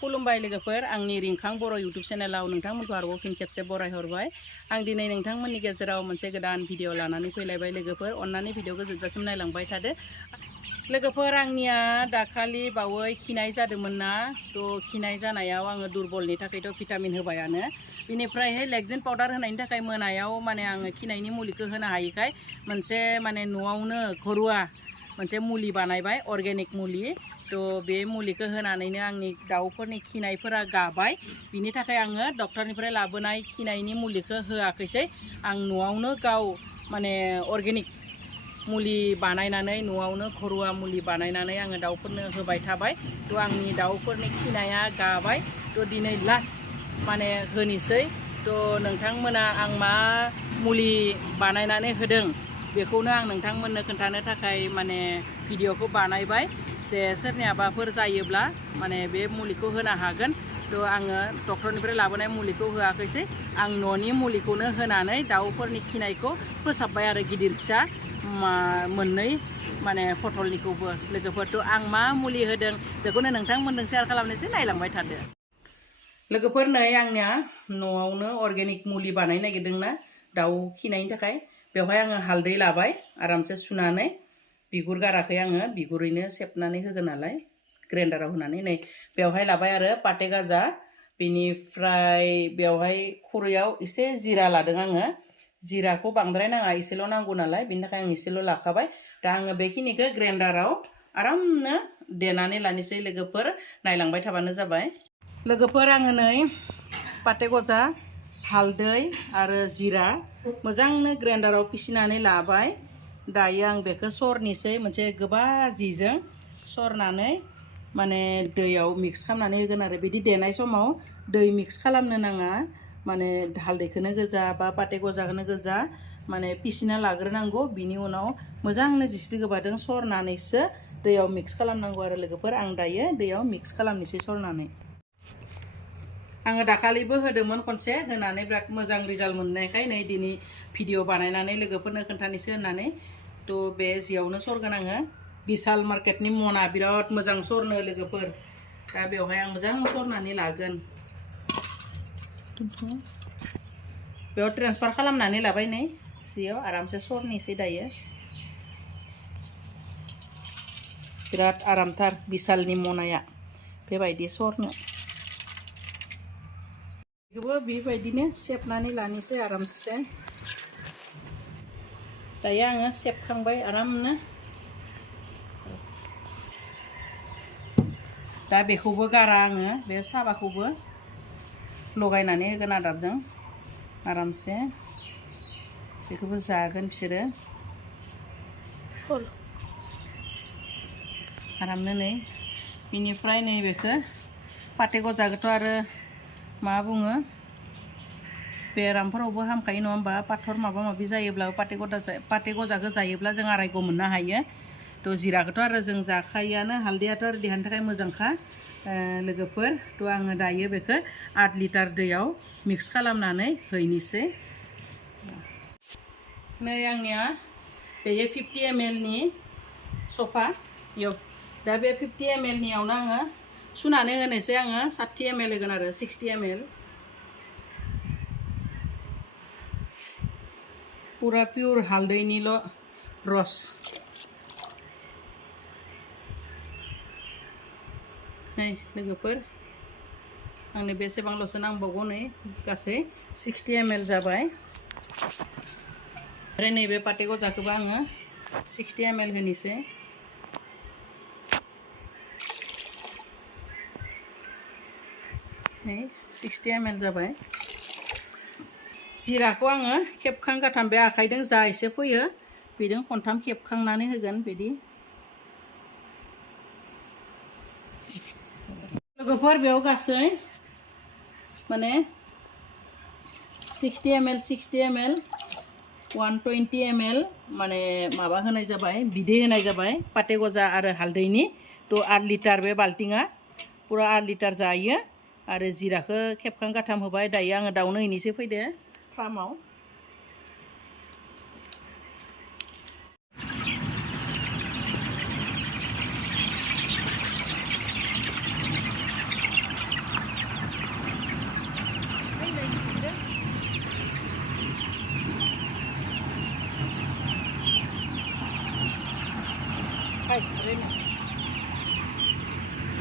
खुलुमबाय लोगोफोर आंनि रिंखां बर' इउटुब चेनेलाव नोंथांमोनखौ आरोबाव फिन खेबसे बरायहरबाय आं दिनै नोंथांमोननि गेजेराव मोनसे गोदान भिडिअ लानानै फैलायबाय लोगोफोर अन्नानै भिडिअखौ जोबजासिम नायलांबाय थादो लोगोफोर आंनिया दाखालि बावै खिनाय जादोंमोन ना थ' खिनाय जानायाव आङो दुरबलनि थाखायथ' भिटामिन होबायानो बिनिफ्रायहाय लेक्जेन पाउडार होनायनि थाखाय मोनायाव माने आङो खिनायनि मुलिखौ होनो हायैखाय मोनसे माने न'आवनो घरुवा मोनसे मुलि बानायबाय अर्गेनिक मुलि थ' बे मुलिखौ होनानैनो आंनि दाउफोरनि खिनायफोरा गाबाय बिनि थाखाय आङो डक्टरनिफ्राय लाबोनाय खिनायनि मुलिखौ होआखैसै आं न'आवनो गाव माने अर्गेनिक मुलि बानायनानै न'आवनो घरुवा मुलि बानायनानै आङो दाउफोरनो होबाय थाबाय थ' आंनि दाउफोरनि खिनाया गाबाय थ' दिनै लास्ट माने होनोसै थ' नोंथांमोना आं मा मुलि बानायनानै होदों बेखौनो आं नोंथांमोननो खोन्थानो थाखाय माने भिडिअखौ बानायबाय जे सोरनियाबाफोर जायोब्ला माने बे मुलिखौ होनो हागोन थ' आङो डक्टरनिफ्राय लाबोनाय मुलिखौ होआखैसै आं न'नि मुलिखौनो होनानै दाउफोरनि खिनायखौ फोसाबबाय आरो गिदिर फिसा मोननै माने फटलनिखौबो लोगोफोरथ' आं मा मुलि होदों बेखौनो नोंथांमोनजों शेयार खालामनोसै नायलांबाय थादो लोगोफोर नै आंनिया न'आवनो अर्गेनिक मुलि बानायनो नागिरदोंना दाउ खिनायनि थाखाय बेवहाय आङो हालदै लाबाय आरामसे सुनानै बिगुर गाराखै आङो बिगुरैनो सेबनानै होगोन नालाय ग्राइन्डाराव होनानै नै बेवहाय लाबाय आरो पाटे गाजा बेनिफ्राय बेवहाय खुरैयाव एसे जिरा लादों आङो जिराखौ बांद्राय नाङा एसेल' नांगौ नालाय बेनि थाखाय आं एसेल' लाखाबाय दा आङो बेखिनिखौ ग्राइन्डाराव आरामनो देनानै लानोसै लोगोफोर नायलांबाय थाबानो जाबाय लोगोफोर आङो नै पाटे गजा हालदै आरो जिरा मोजांनो ग्राइन्डाराव पिसिनानै लाबाय दायो आं बेखौ सरनोसै मोनसे गोबा जिजों सरनानै माने दैयाव मिक्स खालामनानै होगोन आरो बिदि देनाय समाव दै मिक्स खालामनो नाङा माने हालदैखौनो गोजा बा पाटे गजाखौनो गोजा माने पिसिना लाग्रोनांगौ बिनि उनाव मोजांनो जिस्रि गोबाजों सरनानैसो दैयाव मिक्स खालामनांगौ आरो लोगोफोर आं दायो दैयाव मिक्स खालामनोसै सरनानै आङो दाखालिबो होदोंमोन खनसे होनानै बिराद मोजां रिजाल्ट मोननायखाय नै दिनै भिडिअ बानायनानै लोगोफोरनो खोन्थानोसै होननानै थ' बे जियावनो सरगोन आङो बिशाल मार्केटनि मना बिराद मोजां सरनो लोगोफोर दा बेवहाय आं मोजां सरनानै लागोन बेयाव ट्रेन्सफार खालामनानै लाबाय नै जियाव आरामसे सरनोसै दायो बिराद आरामथार बिशालनि मनाया बेबायदि सरनो बेखौबो बेबायदिनो सेबनानै लानोसै आरामसे दायो आङो सेबखांबाय आरामनो दा बेखौबो गारा आङो बे साबाखौबो लगायनानै होगोन आदारजों आरामसे बेखौबो जागोन बिसोरो आरामनो नै बिनिफ्राय नैबेखौ पाटे गजाखौथ' आरो मा बुङो बेरामफोरावबो हामखायो नङा होमबा पाथर माबा माबि जायोब्ला पाटे गजाखौ जायोब्ला जों आरायग' मोननो हायो थ' जिराखौथ' आरो जों जाखायोआनो हालदैयाथ' आरो देहानि थाखाय मोजांखा लोगोफोर थ' आङो दायो बेखौ 8 लिटार दैयाव मिक्स खालामनानै हैनोसै नै आंनिया बेयो 50 ml नि सफा इयाव दा बे 50 ml नियावनो आङो सुनानै होनोसै आङो 60 ml होगोन आरो 60 ml पुरा पियर हालदैनिल' रस नै लोगोफोर आंनो बेसेबांल'सो नांबावगौ नै गासै 60 ml जाबाय ओमफ्राय नैबे पाटे गजाखौबो आङो 60 ml होनोसै नै 60 ml जाबाय जिराखौ आङो खेबखां गाथाम बे आखाइजों जा एसे फैयो बेजों खनथाम खेबखांनानै होगोन बिदि लोगोफोर बेयाव गासै माने 60 ml 120 ml माने माबा होनाय जाबाय बिदै होनाय जाबाय पाटे गजा आरो हालदैनि थ' 8 लिटार बे बाल्टिङा पुरा 8 लिटार जायो आरो जिराखौ खेबखां गाथाम होबाय दायो आङो दाउनो हैनोसै फैदो फार्माव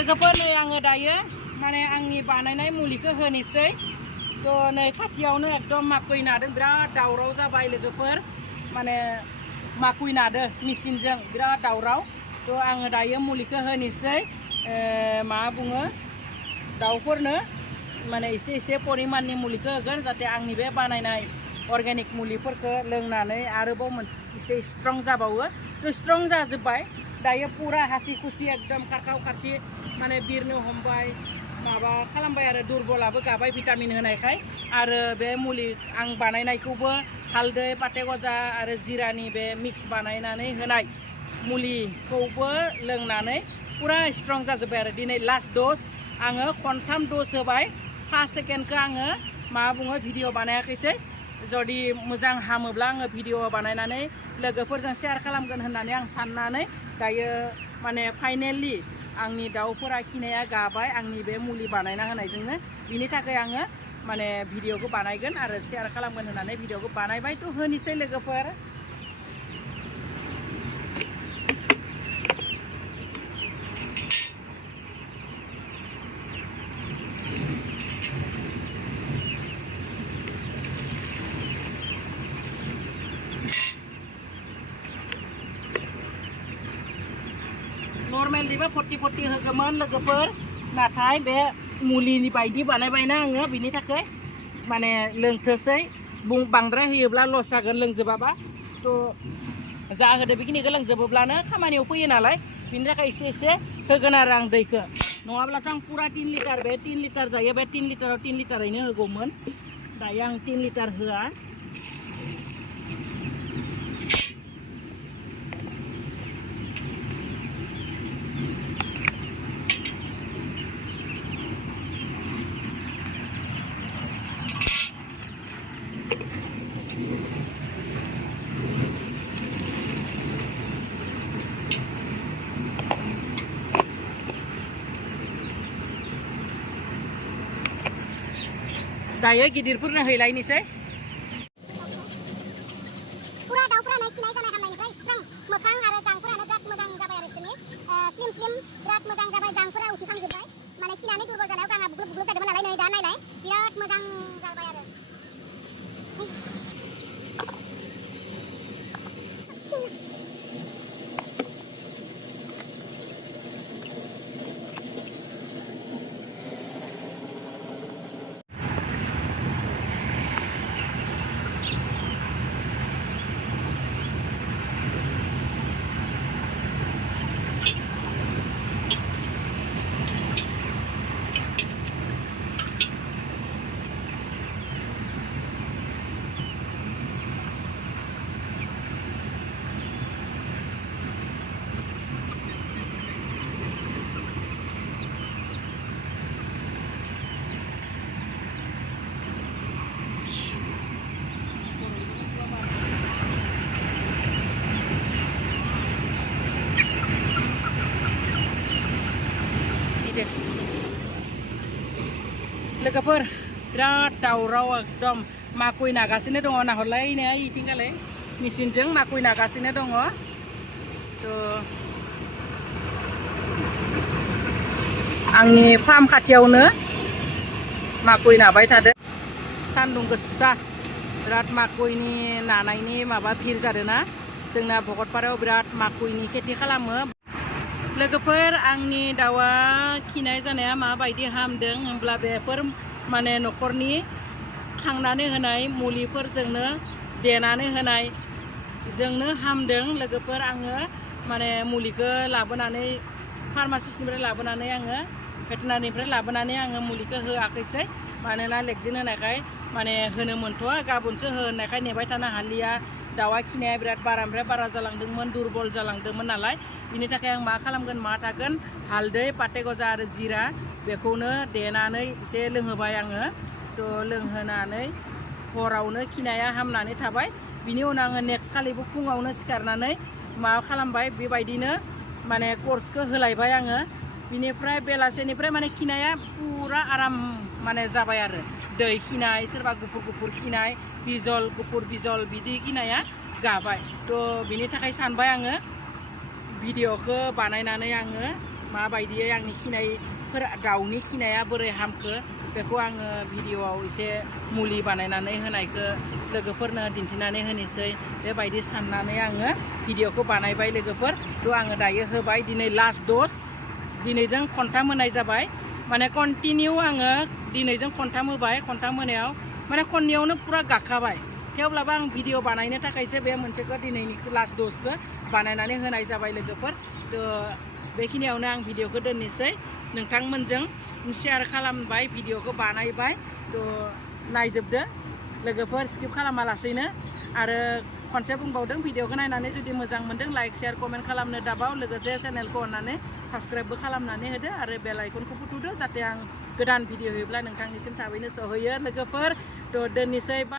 लोगोफोर नै आङो दायो माने आंनि बानायनाय मुलिखौ होनोसै थ' नै खाथियावनो एकदम माकुइ नादों बिराद दावराव जाबाय लोगोफोर माने माकुइ नादों मेचिनजों बिराद दावराव थ' आङो दायो मुलिखौ होनोसै मा बुङो दाउफोरनो माने एसे परिमाननि मुलिखौ होगोन जाहाथे आंनि बे बानायनाय अर्गेनिक मुलिफोरखौ लोंनानै आरोबाव एसे स्ट्रं जाबावो थ' स्ट्रं जाजोब्बाय दायो पुरा हासि खुसि एकदम खारखाव खारसि माने बिरनो हमबाय माबा खालामबाय आरो दुरबलाबो गाबाय भिटामिन होनायखाय आरो बे मुलि आं बानायनायखौबो हालदै पाते गजा आरो जिरानि बे मिक्स बानायनानै होनाय मुलिखौबो लोंनानै पुरा स्ट्रं जाजोब्बाय आरो दिनै लास्ट दस आङो खनथाम दस होबाय फार्स्ट सेकेन्डखौ आङो मा बुङो भिडिअ बानायाखैसै जुदि मोजां हामोब्ला आङो भिडिअ बानायनानै लोगोफोरजों शेयार खालामगोन होननानै आं साननानै दायो माने फाइनेलि आंनि दाउफोरा खिनाया गाबाय आंनि बे मुलि बानायना होनायजोंनो बिनि थाखाय आङो माने भिडिअखौ बानायगोन आरो शेयार खालामगोन होननानै भिडिअखौ बानायबाय थ' होनोसै लोगोफोर नर्मेल दिबा 40 होगोमोन लोगोफोर नाथाय बे मुलिनि बायदि बानायबायना आङो बिनि थाखाय माने लोंथोसै बांद्राय होयोब्ला लस जागोन लोंजोबाबा थ' जा होदो बेखिनिखौ लोंजोबोब्लानो खामानियाव फैयो नालाय बिनि थाखाय एसे होगोन आरो आं दैखौ नङाब्लाथ' आं पुरा 3 लिटार बे 3 लिटार जायो बे 3 लिटाराव 3 लिटारैनो होगौमोन दायो आं 3 लिटार होआ दायो गिदिरफोरनो हैलायनोसै पुरा दाउफोरानो खिनाय जानाय हामनायनिफ्राय स्ट्रं मोखां आरो गांफोरानो बिराद मोजां जाबाय आरो बिसोरनि स्लिम बिराद मोजां जाबाय गांफोरा उथिखांजोब्बाय माने खिनानै दुरबल जानायाव गाङा बुग्लुब बुग्लुब जादोंमोन नालाय नै दा नायलाय बिराद मोजां जाबाय आरो लोगोफोर बिराद दावराव एकदम माकुइ नागासिनो दङ नाहरलायनो इथिंगालाय मेचिनजों माकुइ नागासिनो दङ थ' आंनि फार्म खाथियावनो माकुइ नाबाय थादों सान्दुं गोसा बिराद माकुइनि नानायनि माबा भिर जादोंना जोंना भगतपारायाव बिराद माकुइनि खेथि खालामो लोगोफोर आंनि दाउआ खिनाय जानाया माबायदि हामदों होनब्ला बेफोर माने न'खरनि खांनानै होनाय मुलिफोरजोंनो देनानै होनाय जोंनो हामदों लोगोफोर आङो माने मुलिखौ लाबोनानै फार्मासिस्टनिफ्राय लाबोनानै आङो भेटेनारिनिफ्राय लाबोनानै आङो मुलिखौ होआखैसै मानोना लेकजिन होनायखाय माने होनो मोनथ'आ गाबोनसो होनायखाय नेबाय थानो हालिया दाउआ खिनाया बिराद बारानिफ्राय बारा जालांदोंमोन दुरबल जालांदोंमोन नालाय बिनि थाखाय आं मा खालामगोन मा थागोन हालदै पाते गजा आरो जिरा बेखौनो देनानै एसे लोंहोबाय आङो थ' लोंहोनानै हरावनो खिनाया हामनानै थाबाय बिनि उनाव आङो नेक्स्ट खालिबो फुङावनो सिखारनानै मा खालामबाय बेबायदिनो माने कर्सखौ होलायबाय आङो बिनिफ्राय बेलासेनिफ्राय माने खिनाया पुरा आराम माने जाबाय आरो दै खिनाय सोरबा गुफुर खिनाय बिजल गुफुर बिजल बिदि खिनाया गाबाय थ' बिनि थाखाय सानबाय आङो भिडिअखौ बानायनानै आङो माबायदियै आंनि खिनायफोरा दाउनि खिनाया बोरै हामखो बेखौ आङो भिडिअआव एसे मुलि बानायनानै होनायखौ लोगोफोरनो दिन्थिनानै होनोसै बेबायदि साननानै आङो भिडिअखौ बानायबाय लोगोफोर थ' आङो दायो होबाय दिनै लास्ट द'ज दिनैजों खनथाम होनाय जाबाय माने कन्टिनिउ आङो दिनैजों खनथाम होबाय खनथाम होनायाव माने खननैयावनो पुरा गाखाबाय थेवब्लाबो आं भिडिअ बानायनो थाखायसो बे मोनसेखौ दिनैनि लास्ट द'जखौ बानायनानै होनाय जाबाय लोगोफोर थ' बेखिनियावनो आं भिडिअखौ दोननोसै नोंथांमोनजों शेयार खालामबाय भिडिअखौ बानायबाय थ' नायजोबदो लोगोफोर स्किप खालामालासैनो आरो खनसे बुंबावदों भिडिअखौ नायनानै जुदि मोजां मोनदों लाइक शेयार कमेन्ट खालामनो दाबाव लोगोसे चेनेलखौ अननानै साबस्क्राइबबो खालामनानै होदो आरो बेल आइकनखौ फुथुदो जाहाथे आं गोदान भिडिअ होयोब्ला नोंथांनिसिम थाबैनो सहैयो लोगोफोर थ' दोननोसै